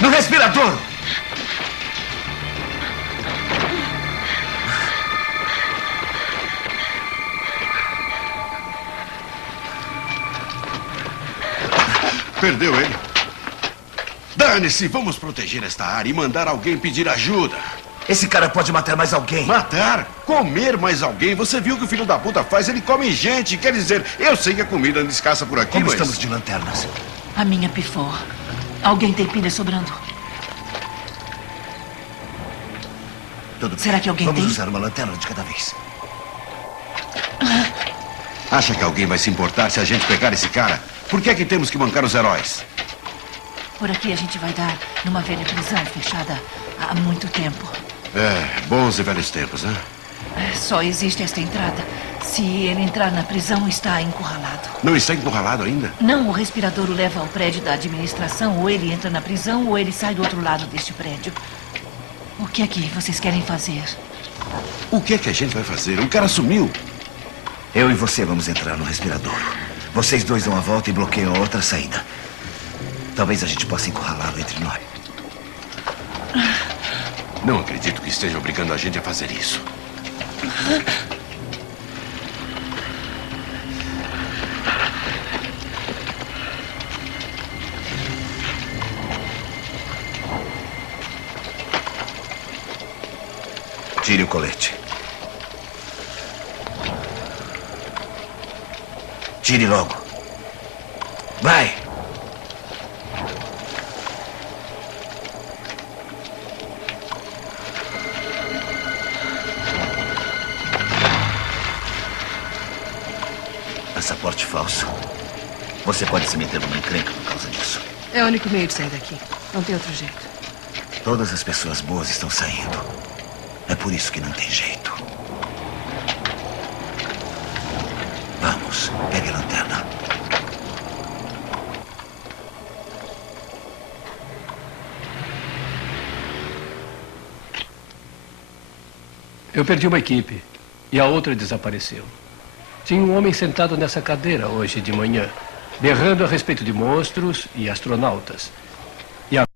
No respirador! Perdeu ele. Dane-se, vamos proteger esta área e mandar alguém pedir ajuda. Esse cara pode matar mais alguém. Matar? Comer mais alguém? Você viu o que o filho da puta faz? Ele come gente. Quer dizer, eu sei que a comida anda escassa por aqui, Como mas... estamos de lanternas? A minha pifou. Alguém tem pilha sobrando? Tudo bem. Será que alguém Vamos tem? usar uma lanterna de cada vez. Acha que alguém vai se importar se a gente pegar esse cara? Por que é que temos que bancar os heróis? Por aqui a gente vai dar numa velha prisão fechada há muito tempo. É, bons e velhos tempos, né? Só existe esta entrada. Se ele entrar na prisão, está encurralado. Não está encurralado ainda? Não, o respirador o leva ao prédio da administração. Ou ele entra na prisão, ou ele sai do outro lado deste prédio. O que é que vocês querem fazer? O que é que a gente vai fazer? O cara sumiu. Eu e você vamos entrar no respirador. Vocês dois dão a volta e bloqueiam a outra saída. Talvez a gente possa encurralá-lo entre nós. Não acredito que esteja obrigando a gente a fazer isso. Tire o colete. Tire logo. Vai! Passaporte falso. Você pode se meter numa encrenca por causa disso. É o único meio de sair daqui. Não tem outro jeito. Todas as pessoas boas estão saindo. É por isso que não tem jeito. Vamos, pegue a lanterna. Eu perdi uma equipe e a outra desapareceu. Tinha um homem sentado nessa cadeira hoje de manhã, berrando a respeito de monstros e astronautas.